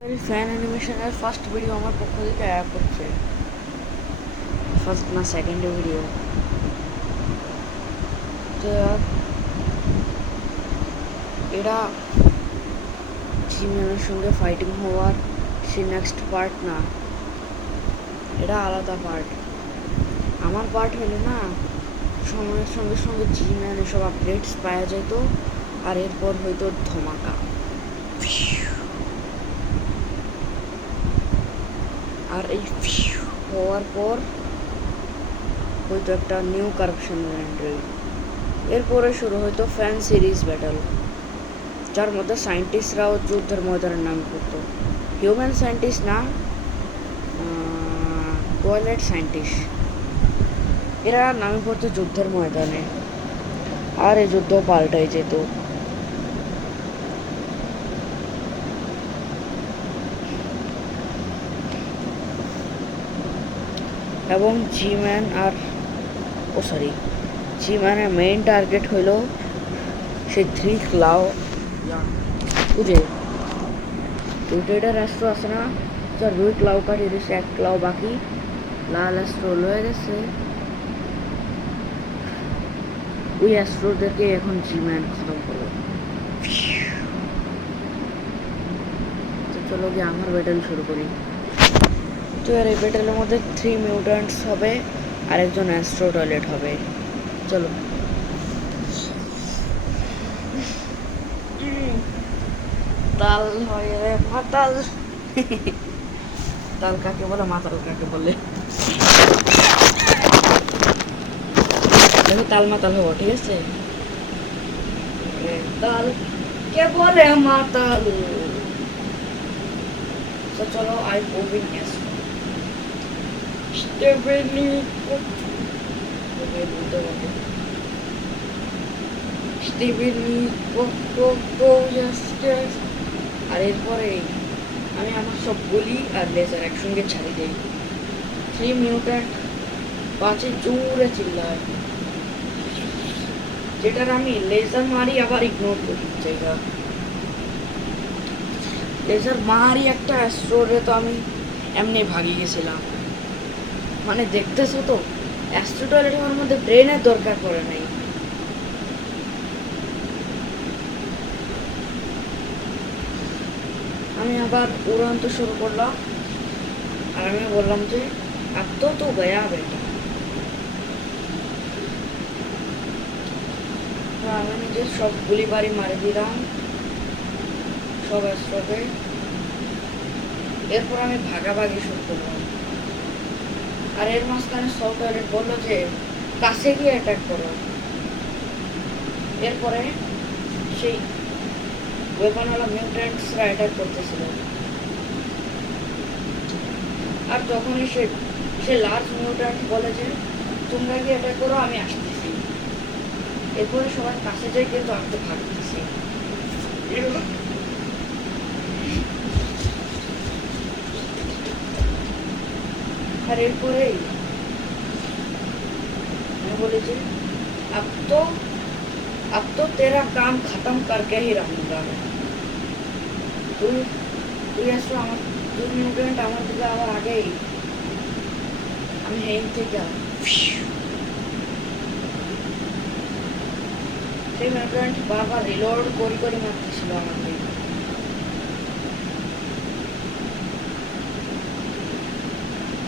Fan অ্যানিমেশনের first video আমার পক্ষ থেকে অ্যাড করছে, ফার্স্ট না সেকেন্ড ভিডিও। তো এরা জিম্যানের সঙ্গে ফাইটিং হওয়ার সে নেক্সট পার্ট না, এটা আলাদা পার্ট। আমার পার্ট হলে না সময়ের সঙ্গে সঙ্গে জিম্যান এসব আপডেটস পাওয়া যেত, আর এরপর হয়তো ধমাকা। আর এই হওয়ার পর হয়তো একটা নিউ কারেকশন এন্ট্রি, এরপরে শুরু হয়তো ফ্যান সিরিজ ব্যাটল, যার মধ্যে সায়েন্টিস্টরাও যুদ্ধের ময়দানের নাম করতো। হিউম্যান সায়েন্টিস্ট না, টয়লেট সায়েন্টিস্ট, এরা নামে পড়তো যুদ্ধের ময়দানে, আর এই যুদ্ধ পাল্টাই যেত। এবং জিম্যান জিম্যানের মেইন টার্গেট হইল সে 3 ক্লাউ বুঝে, দুইটা রাষ্ট্র আছে না, যার 2 ক্লাউ কাটিয়ে দিয়েছে, 1 ক্লাউ বাকি, লাল রাষ্ট্র লয়ে গেছে। ওই অ্যাস্ট্রোদেরকে এখন জিম্যান খতম করলো। তো চলো গিয়ে আমার ব্যাটেল শুরু করি। তো আর এই ব্যাটেলের মধ্যে 3 মিউট্যান্টস হবে আর একজন অ্যাস্ট্রো টয়লেট হবে। চলো। তাল হয় রে মাতাল। তাল কাকে বলে, মাতাল কাকে বলে? দেখো তাল মাতাল হবো, ঠিক আছে? তাল কে বলে মাতাল। তো চলো, আই মুভিং অ্যাস্ট্রো স্টেবিলি আর এরপরে আমি আমার সব বলি আর লেজার একসঙ্গে ছাড়ি দেই। 3 মিউট্যান্ট পাঁচে জোরে চিল্লায়, যেটার আমি লেজার মারি আবার ইগনোর করি জায়গা। লেজার মারি একটা অ্যাস্ট্রোরে তো আমি এমনি ভাগি গেছিলাম। মানে দেখতেছো তো, অ্যাস্ট্রো টয়লেট আমার মধ্যে ব্রেনের দরকার পড়ে নাই। আমি আবার উড়ান্ত শুরু করলাম, আর আমি বললাম যে अब तो गया बेटा। আমি নিজে সব গুলি বাড়ি মারি দিলাম সব অ্যাস্ট্রোকে। এরপর আমি ভাগাভাগি শুরু করলাম, আর এর মাঝখানে সব টয়লেট বললো যে কাছে গিয়ে অ্যাটাক করো। এরপরে সেই ওয়েপনওয়ালা মিউট্যান্টসরা অ্যাটাক করতেছিল, আর তখনই সে লার্জ মিউট্যান্ট বলে যে তোমরা গিয়ে অ্যাটাক করো, আমি আসতেছি। এরপরে সবাই কাছে যাই, কিন্তু আমি তো ভাগতেছি। আর এরপরেই मैं बोली जी अब तो तेरा काम खत्म करके ही रहूंगा मैं। তুই তুই আসো আমার, তুই মিউট্যান্ট আমার দিকে আবার আগেই, আমি হেইন থেকে সেই মিউট্যান্ট বারবার রিলোড করি করি মারতেছিল আমাকে।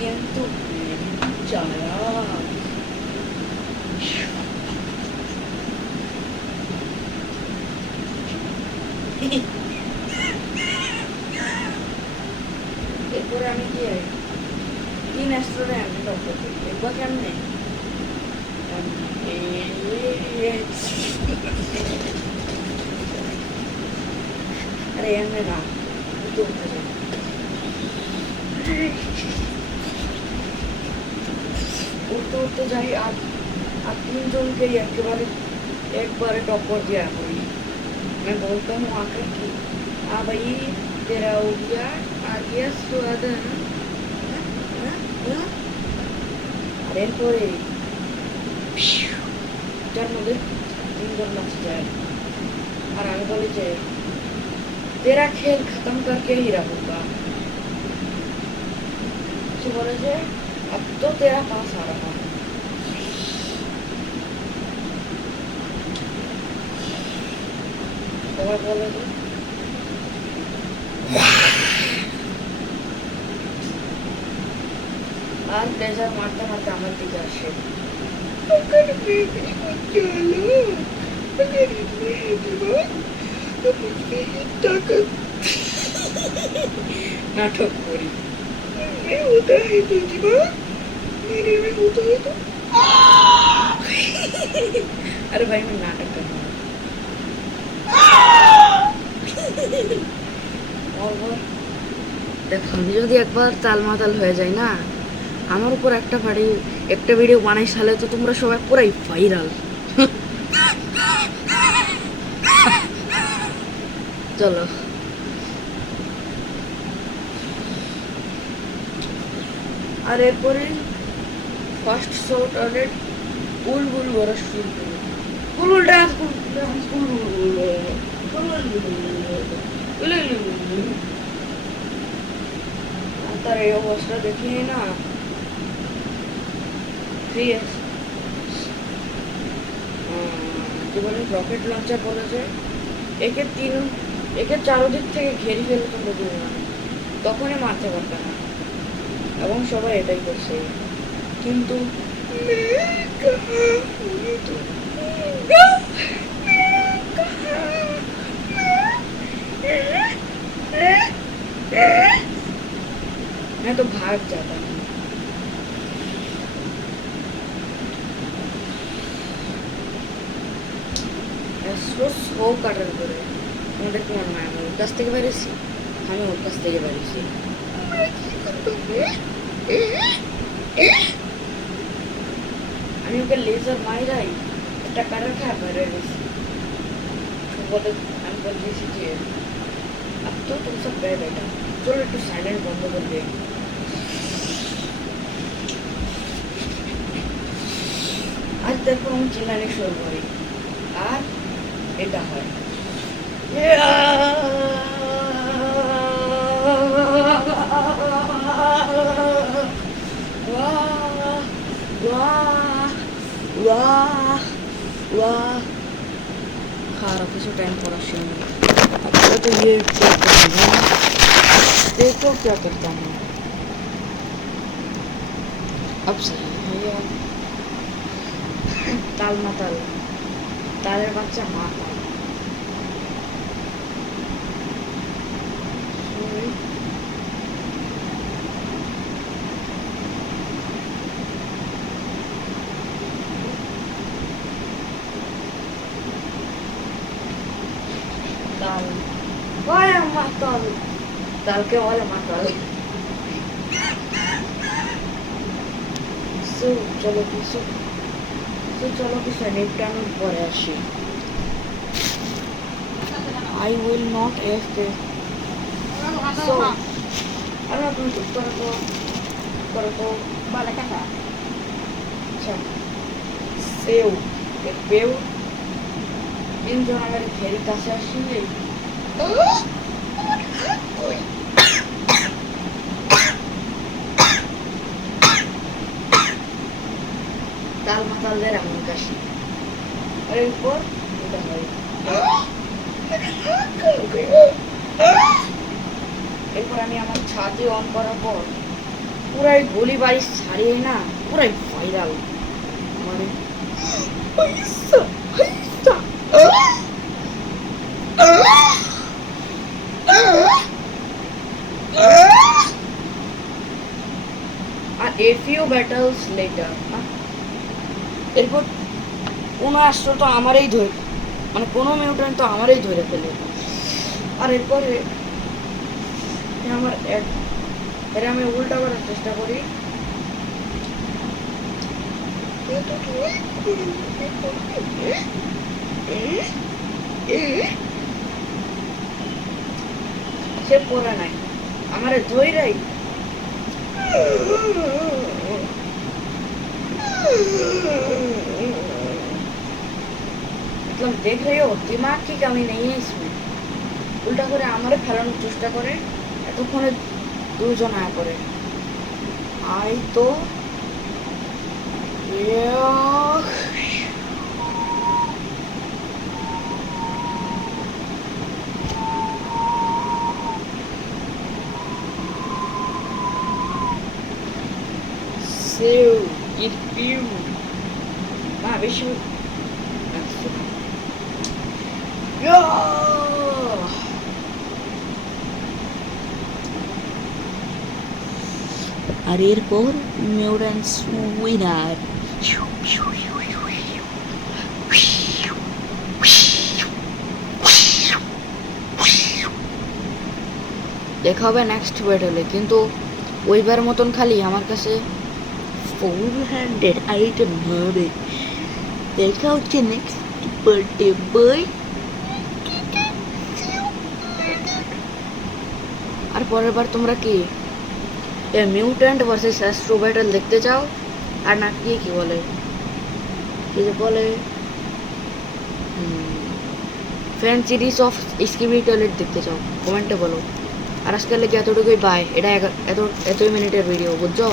কিন্তু চায়া এরপরে আমি কি 3 অ্যাস্ট্রোরে আমি টক্কর করি। দেখবো কেমনে? আরে এমনি না, উঠতে উঠতে যাই, উঠতে উঠতে যাই, আর 3 জনকেই একবারে टक्कर दिया करी। मैं बोलता हूँ आकर कि हाँ भाई तेरा हो गया, आ गया स्वाद। আর এরপরে যার মধ্যে 3 জন বাঁচে যায়, আর আমি বলি যে तेरा खेल खत्म करके ही रहूंगा। बोले जे अब तो तेरा पास आ रहा हूँ। बोले जे आज लेजर मारते मारते আমার দিকে আসে। अगर बेबी को चलो अगर इसमें है दिमाग तो मुझे ही ताकत नाटक करी मैं होता है तो दिमाग मेरे में होता है तो अरे भाई मैं नाटक कर रहा हूँ। और দেখো আমি যদি একবার তালমাতাল হয়ে যাই না, আমার উপর একটা ভিডিও বানাই সালে তো তোমরা সবাই পুরাই ভাইরাল। চলো আর এরপরে ফার্স্ট শট আরে বুলবুল বড় শুরু করবে। বুলবুল ডান্স তার এই অবস্থা দেখিয়ে না জীবনে রকেট লঞ্চার বলেছে একে চারদিক থেকে ঘেরি ফেলে তোমরা তখনই মারতে পারবে না, এবং সবাই এটাই করছে। কিন্তু मैं तो भाग जाता हूँ। স্লো কাটার করে আমাদের কোন নয় ওর কাছ থেকে বেরিয়েছি, আমি ওর কাছ থেকে বেরিয়েছি। আমি ওকে লেজার মাইরাই একটা কাটার খায় বেরিয়ে গেছি। আমি বলতেছি যে अब तो तुम सब गए बेटा, चलो একটু সাইলেন্ট বন্ধ করে দে। আজ দেখো আমি চিল্লানি শুরু করি আর এটা হয়। খারাপ কিছু টাইম পড়ার সময় तो ये देखो क्या करता हूँ। अब सही है ताल माताल तालेर बच्चा माताल ताल vaya matal tal que vaya matal চলো কিছু নেটটা আমি পরে আসি। I will not AFK so ano তুমি চুপ করো bala casa আচ্ছা সেও পেও তিনজন আমার ঘেরি কাছে আসলে তাল মাতালদের এমন কাশি আর এরপর এটা হয়। এরপর আমি আমার ছাদে অন করার পর পুরাই গলি বাড়ি ছাড়িয়ে না পুরাই ভাইরাল মানে আর a few battles later এরপর কোনো অ্যাস্ট্রো তো আমারই ধরে মানে কোনো মিউট্যান্ট তো আমারই ধরে ফেলে। আর এরপরে আমি উল্টা করার চেষ্টা করি সে পড়ে নাই আমার ধৈরাই मतलब देख रहे हो दिमाग की कमी नहीं है इसमें। উল্টা করে আমারে ফেলানোর চেষ্টা করে, এতক্ষণে দুজন আয়া করে আই তো ইয়াহ! সেও ইট পিউ না বেশি ইয়াহ! আর এরপর মিউট্যান্টস উইনার। দেখা হবে নেক্সট ব্যাটলে, কিন্তু ওইবার মতন খালি আমার কাছে 400 আইটেম হবে। দেখা হচ্ছে নেক্সট বার্থডে বই। আর পরের বার তোমরা কি মিউট্যান্ট ভার্সেস অ্যাস্ট্রো ব্যাটল দেখতে চাও, আর না কি বলে কি যে বলে ফ্যান সিরিজ অফ স্কিবি টয়লেট দেখতে চাও, কমেন্টে বলো। আর আজকাল এতটুকুই, বাই। এটা এতই মিনিটের ভিডিও, বুঝছো?